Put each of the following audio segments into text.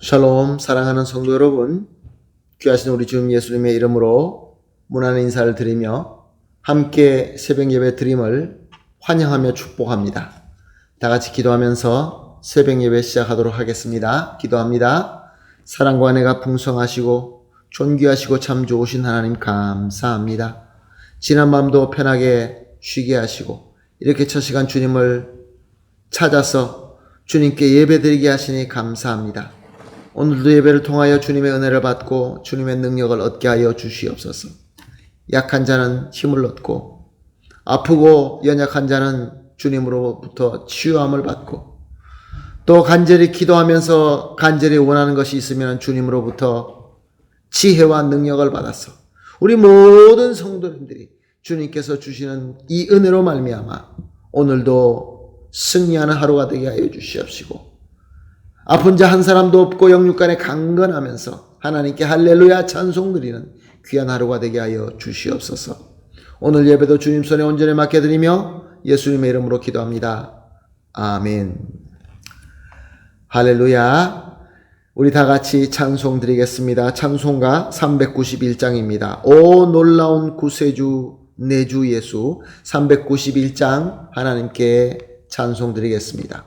샬롬, 사랑하는 성도 여러분, 귀하신 우리 주님 예수님의 이름으로 문안의 인사를 드리며 함께 새벽 예배 드림을 환영하며 축복합니다. 다 같이 기도하면서 새벽 예배 시작하도록 하겠습니다. 기도합니다. 사랑과 은혜가 풍성하시고 존귀하시고 참 좋으신 하나님 감사합니다. 지난 밤도 편하게 쉬게 하시고 이렇게 첫 시간 주님을 찾아서 주님께 예배드리게 하시니 감사합니다. 오늘도 예배를 통하여 주님의 은혜를 받고 주님의 능력을 얻게 하여 주시옵소서. 약한 자는 힘을 얻고 아프고 연약한 자는 주님으로부터 치유함을 받고 또 간절히 기도하면서 간절히 원하는 것이 있으면 주님으로부터 지혜와 능력을 받아서 우리 모든 성도님들이 주님께서 주시는 이 은혜로 말미암아 오늘도 승리하는 하루가 되게 하여 주시옵시고 아픈 자 한 사람도 없고 영육간에 강건하면서 하나님께 할렐루야 찬송 드리는 귀한 하루가 되게 하여 주시옵소서. 오늘 예배도 주님 손에 온전히 맡겨드리며 예수님의 이름으로 기도합니다. 아멘. 할렐루야. 우리 다 같이 찬송 드리겠습니다. 찬송가 391장입니다. 오 놀라운 구세주 내 주 예수 391장 하나님께 찬송 드리겠습니다.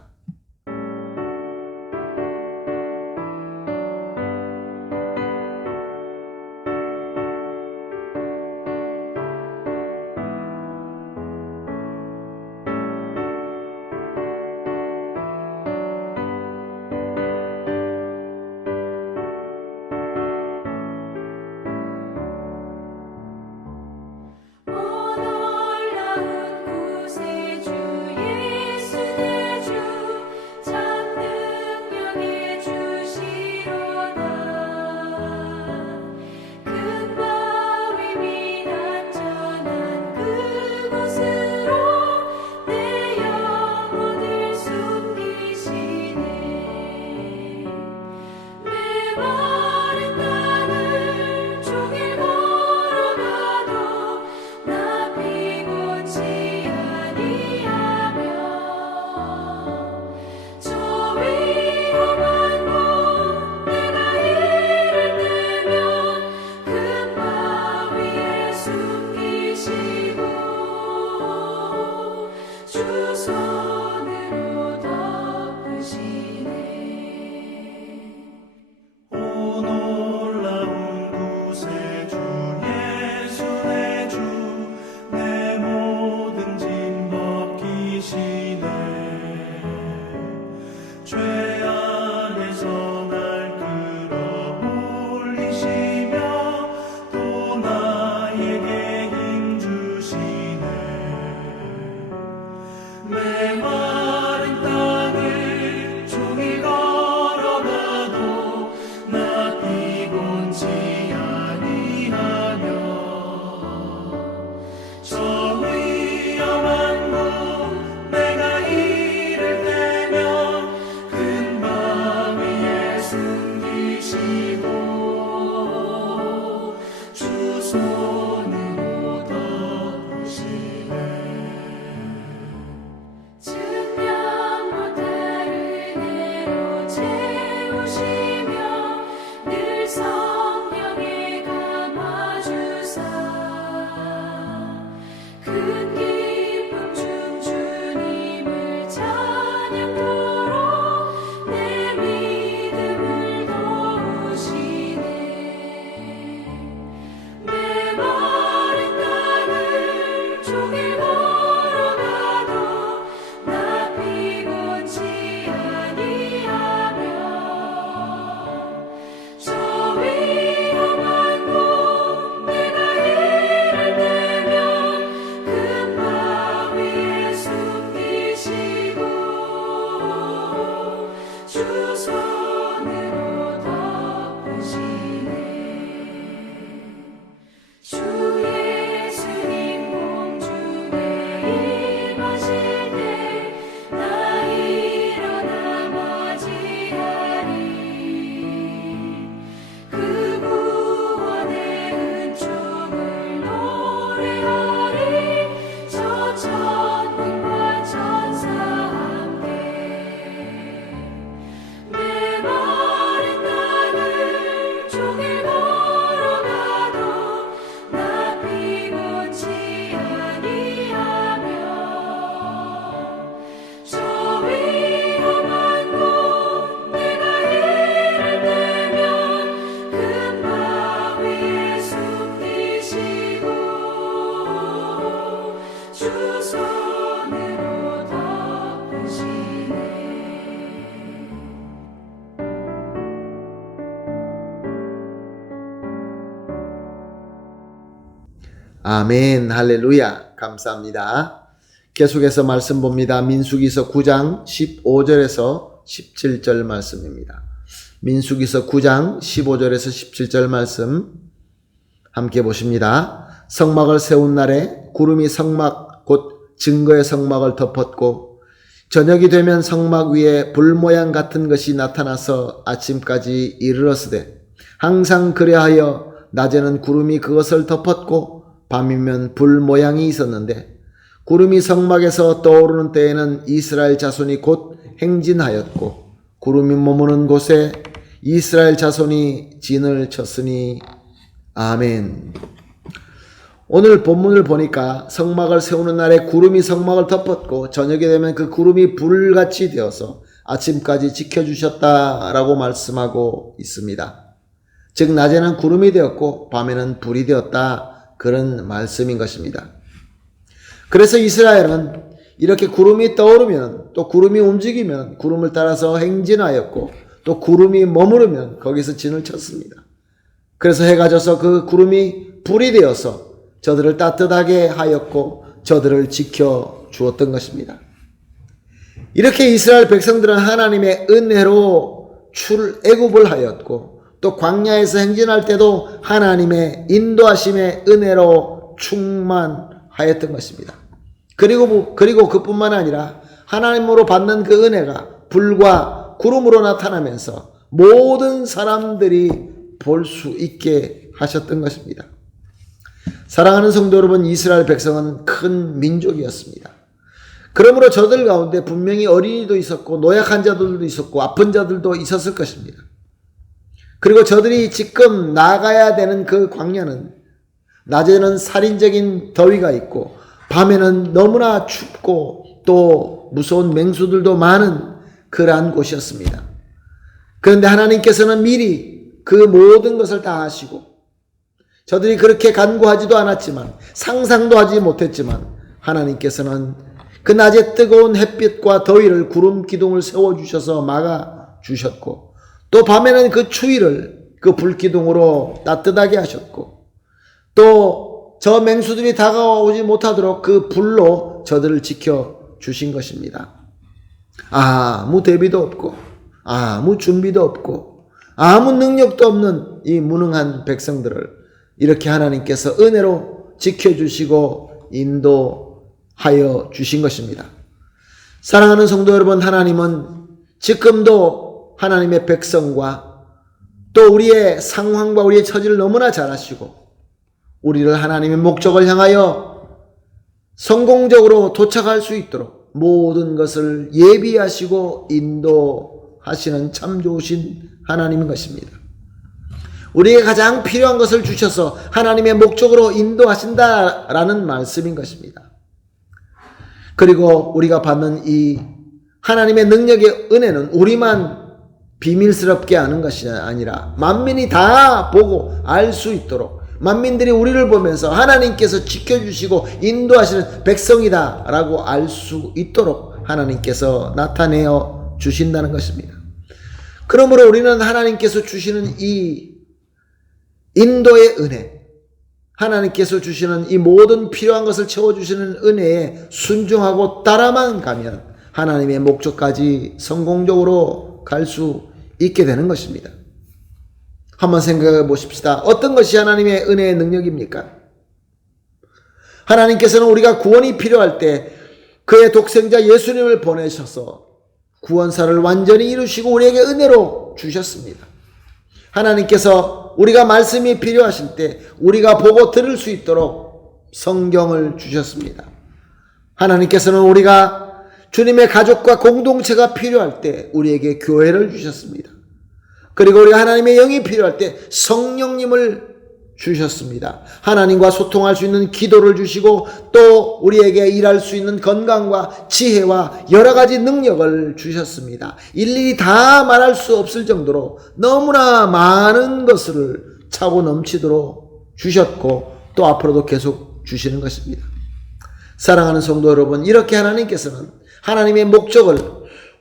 놀라운 구세주 예수 내 주 아멘. 할렐루야. 감사합니다. 계속해서 말씀 봅니다. 민수기서 9장 15절에서 17절 말씀입니다. 민수기서 9장 15절에서 17절 말씀 함께 보십니다. 성막을 세운 날에 구름이 성막 곧 증거의 성막을 덮었고 저녁이 되면 성막 위에 불 모양 같은 것이 나타나서 아침까지 이르렀으되 항상 그래하여 낮에는 구름이 그것을 덮었고 밤이면 불 모양이 있었는데 구름이 성막에서 떠오르는 때에는 이스라엘 자손이 곧 행진하였고 구름이 머무는 곳에 이스라엘 자손이 진을 쳤으니 아멘. 오늘 본문을 보니까 성막을 세우는 날에 구름이 성막을 덮었고 저녁이 되면 그 구름이 불같이 되어서 아침까지 지켜주셨다라고 말씀하고 있습니다. 즉 낮에는 구름이 되었고 밤에는 불이 되었다, 그런 말씀인 것입니다. 그래서 이스라엘은 이렇게 구름이 떠오르면 또 구름이 움직이면 구름을 따라서 행진하였고 또 구름이 머무르면 거기서 진을 쳤습니다. 그래서 해가 져서 그 구름이 불이 되어서 저들을 따뜻하게 하였고 저들을 지켜 주었던 것입니다. 이렇게 이스라엘 백성들은 하나님의 은혜로 출애굽을 하였고 또 광야에서 행진할 때도 하나님의 인도하심의 은혜로 충만하였던 것입니다. 그리고 그뿐만 아니라 하나님으로 받는 그 은혜가 불과 구름으로 나타나면서 모든 사람들이 볼 수 있게 하셨던 것입니다. 사랑하는 성도 여러분, 이스라엘 백성은 큰 민족이었습니다. 그러므로 저들 가운데 분명히 어린이도 있었고 노약한 자들도 있었고 아픈 자들도 있었을 것입니다. 그리고 저들이 지금 나가야 되는 그 광야는 낮에는 살인적인 더위가 있고 밤에는 너무나 춥고 또 무서운 맹수들도 많은 그러한 곳이었습니다. 그런데 하나님께서는 미리 그 모든 것을 다 아시고 저들이 그렇게 간구하지도 않았지만 상상도 하지 못했지만 하나님께서는 그 낮에 뜨거운 햇빛과 더위를 구름 기둥을 세워주셔서 막아주셨고 또 밤에는 그 추위를 그 불기둥으로 따뜻하게 하셨고 또 저 맹수들이 다가오지 못하도록 그 불로 저들을 지켜주신 것입니다. 아무 대비도 없고 아무 준비도 없고 아무 능력도 없는 이 무능한 백성들을 이렇게 하나님께서 은혜로 지켜주시고 인도하여 주신 것입니다. 사랑하는 성도 여러분, 하나님은 지금도 하나님의 백성과 또 우리의 상황과 우리의 처지를 너무나 잘 아시고 우리를 하나님의 목적을 향하여 성공적으로 도착할 수 있도록 모든 것을 예비하시고 인도하시는 참 좋으신 하나님인 것입니다. 우리에게 가장 필요한 것을 주셔서 하나님의 목적으로 인도하신다라는 말씀인 것입니다. 그리고 우리가 받는 이 하나님의 능력의 은혜는 우리만 비밀스럽게 아는 것이 아니라 만민이 다 보고 알 수 있도록 만민들이 우리를 보면서 하나님께서 지켜주시고 인도하시는 백성이다라고 알 수 있도록 하나님께서 나타내어 주신다는 것입니다. 그러므로 우리는 하나님께서 주시는 이 인도의 은혜, 하나님께서 주시는 이 모든 필요한 것을 채워주시는 은혜에 순종하고 따라만 가면 하나님의 목적까지 성공적으로 갈 수 있게 되는 것입니다. 한번 생각해 보십시다. 어떤 것이 하나님의 은혜의 능력입니까? 하나님께서는 우리가 구원이 필요할 때 그의 독생자 예수님을 보내셔서 구원사를 완전히 이루시고 우리에게 은혜로 주셨습니다. 하나님께서 우리가 말씀이 필요하실 때 우리가 보고 들을 수 있도록 성경을 주셨습니다. 하나님께서는 우리가 주님의 가족과 공동체가 필요할 때 우리에게 교회를 주셨습니다. 그리고 우리가 하나님의 영이 필요할 때 성령님을 주셨습니다. 하나님과 소통할 수 있는 기도를 주시고 또 우리에게 일할 수 있는 건강과 지혜와 여러 가지 능력을 주셨습니다. 일일이 다 말할 수 없을 정도로 너무나 많은 것을 차고 넘치도록 주셨고 또 앞으로도 계속 주시는 것입니다. 사랑하는 성도 여러분, 이렇게 하나님께서는 하나님의 목적을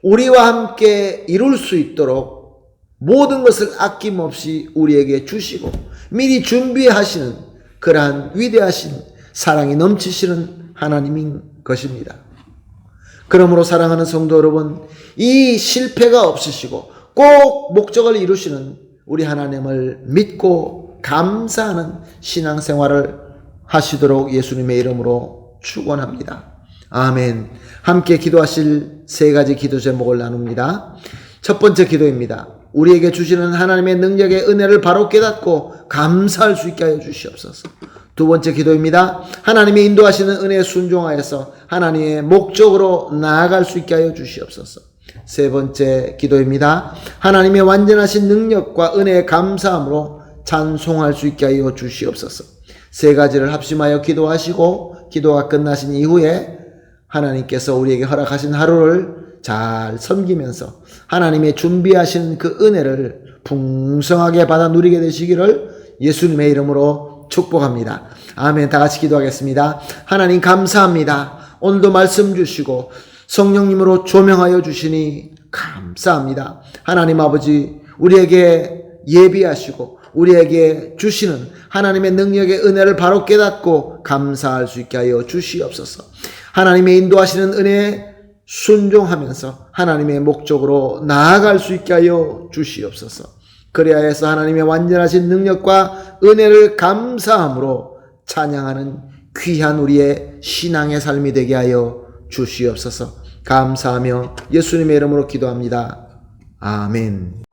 우리와 함께 이룰 수 있도록 모든 것을 아낌없이 우리에게 주시고 미리 준비하시는 그러한 위대하신 사랑이 넘치시는 하나님인 것입니다. 그러므로 사랑하는 성도 여러분, 이 실패가 없으시고 꼭 목적을 이루시는 우리 하나님을 믿고 감사하는 신앙생활을 하시도록 예수님의 이름으로 축원합니다. 아멘. 함께 기도하실 세 가지 기도 제목을 나눕니다. 첫 번째 기도입니다. 우리에게 주시는 하나님의 능력의 은혜를 바로 깨닫고 감사할 수 있게 하여 주시옵소서. 두 번째 기도입니다. 하나님의 인도하시는 은혜에 순종하여서 하나님의 목적으로 나아갈 수 있게 하여 주시옵소서. 세 번째 기도입니다. 하나님의 완전하신 능력과 은혜에 감사함으로 찬송할 수 있게 하여 주시옵소서. 세 가지를 합심하여 기도하시고 기도가 끝나신 이후에 하나님께서 우리에게 허락하신 하루를 잘 섬기면서 하나님의 준비하신 그 은혜를 풍성하게 받아 누리게 되시기를 예수님의 이름으로 축복합니다. 아멘. 다 같이 기도하겠습니다. 하나님 감사합니다. 오늘도 말씀 주시고 성령님으로 조명하여 주시니 감사합니다. 하나님 아버지, 우리에게 예비하시고 우리에게 주시는 하나님의 능력의 은혜를 바로 깨닫고 감사할 수 있게 하여 주시옵소서. 하나님의 인도하시는 은혜에 순종하면서 하나님의 목적으로 나아갈 수 있게 하여 주시옵소서. 그래야 해서 하나님의 완전하신 능력과 은혜를 감사함으로 찬양하는 귀한 우리의 신앙의 삶이 되게 하여 주시옵소서. 감사하며 예수님의 이름으로 기도합니다. 아멘.